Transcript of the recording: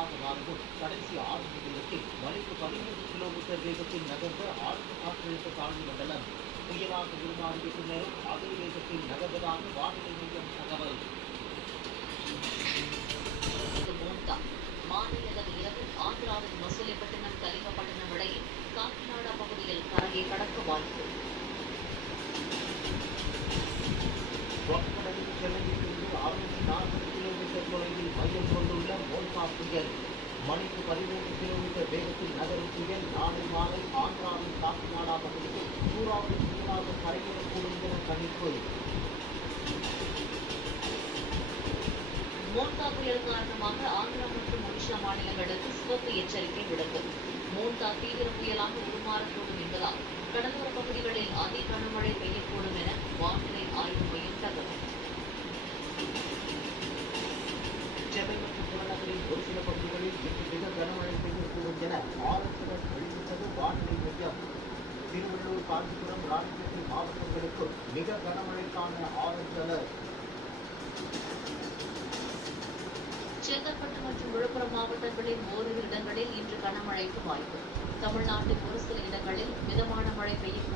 புயலாக மாறவும் கடைசி 6 மணிக்கு மணிக்கு 13 கிலோமீட்டர் வேகத்தில் நகர்ந்த ஆழ்ந்த காற்றழுத்த தாழ்வு மண்டலம் புயலாக உருமாறிய பின்னரும் அதே வேகத்தில் நகர்வதாக வானிலை மையம் தகவல். மாநிலங்கள் இரவு ஆந்திராவின் மசூலிப்பட்டினம் கலிங்கப்பட்டினம் இடையே காக்கிநாடா பகுதியில் கரையை கடக்க வாய்ப்பு. வங்கக்கடலில் சென்னையிலிருந்து 640 கிலோமீட்டர் தொலைவில் மையம் கொண்டுள்ள மோல்கா புயல் மணிக்கு 13 கிலோமீட்டர் வேகத்தில் நகரும் புயல் நாளை மாலை ஆந்திராவின் காக்கிநாடா பகுதியில் சூறாவளி புயலாக கரையிடக்கூடும் என கணிப்பு. மோன்தா புயல் காரணமாக ஆந்திரா மற்றும் ஒடிஷா மாநிலங்களுக்கு சிவப்பு எச்சரிக்கை விடுப்பு. மோன்தா தீவிர புயலாக உருமாறக்கூடும் என்பதால் கடலோர பகுதிகளில் அதி கனமழை பெய்யக்கூடும் என வானிலை ஆய்வு மையம் தகவல். சென்னை மற்றும் புறநகரின் ஒரு சில பகுதிகளில் இன்று மிக கனமழை பெய்யக்கூடும் என ஆரஞ்சு அலர்ட் வெளியிட்டது வானிலை மையம். திருவள்ளூர், காஞ்சிபுரம், ராணிப்பேட்டை மாவட்டங்களுக்கு மிக கனமழைக்கான ஆரஞ்சு அலர்ட். செங்கல்பட்டு மற்றும் விழுப்புரம் மாவட்டங்களில் ஓரிரு இடங்களில் இன்று கனமழைக்கு வாய்ப்பு. தமிழ்நாட்டில் ஒரு சில இடங்களில் மிதமான மழை பெய்யக்கூடும்